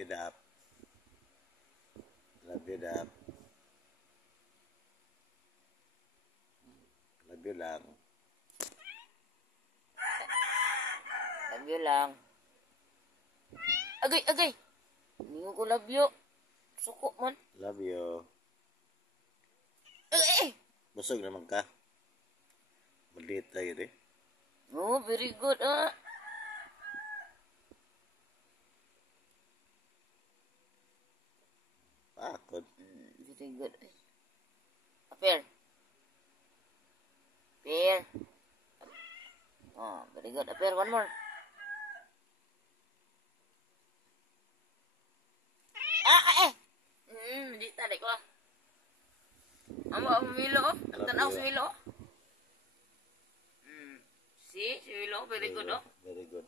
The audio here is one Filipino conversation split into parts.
you dap. Love you dap. Love you lang. Love you lang. Agay, agay. Hindi ko love you. Suko man. Love you. Agay. Busog naman ka. Maliit tayo rin. Oh, very good ah. Pakod. Very good. Appear. Appear. Oh, very good. Appear, one more. Hindi tarik ko. Ang Milo. Ang tanaw si Milo. Si Milo, very good oh. Very good.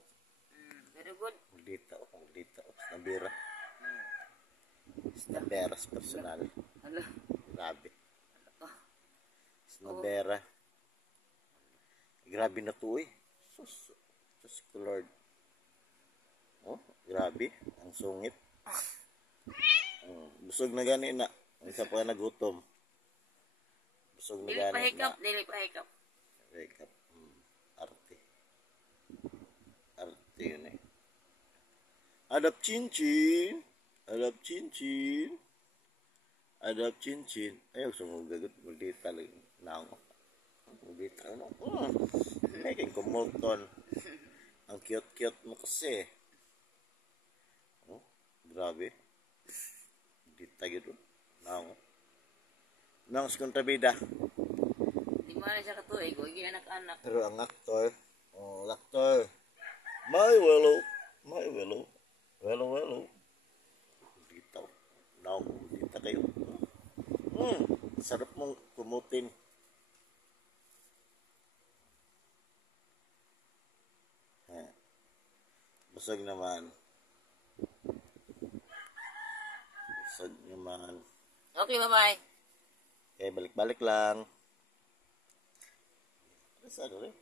Very good. Maldita o. Snabira. Snaberas personal. Hala. Grabe. Snabera. Grabe na to eh. Sus ko Lord. Oh, grabe. Ang sungit. Busog na gani na. Isa pa nagutom. Busog na gani na. Dili pa hikap. Hikap. Arte. Arte yun eh. Adap cincin. Adap cincin. Adap cincin. Ayaw sumugagot. Maldita lang. Naong. Maldita mo. Making kumulton. Ang cute-cute mo kasi. Oh, grabe. Maldita gitu. Naong. Naong skontrabida. Di mana siya katuig. Huwag yung anak-anak. Pero ang aktor. Oh, aktor. My willow. My willow. Willow. Dito. Now, dito kayo. Sarap mong kumutin. Busog naman. Busog naman. Okay, bye-bye. Okay, balik-balik lang. Ano sa ano eh?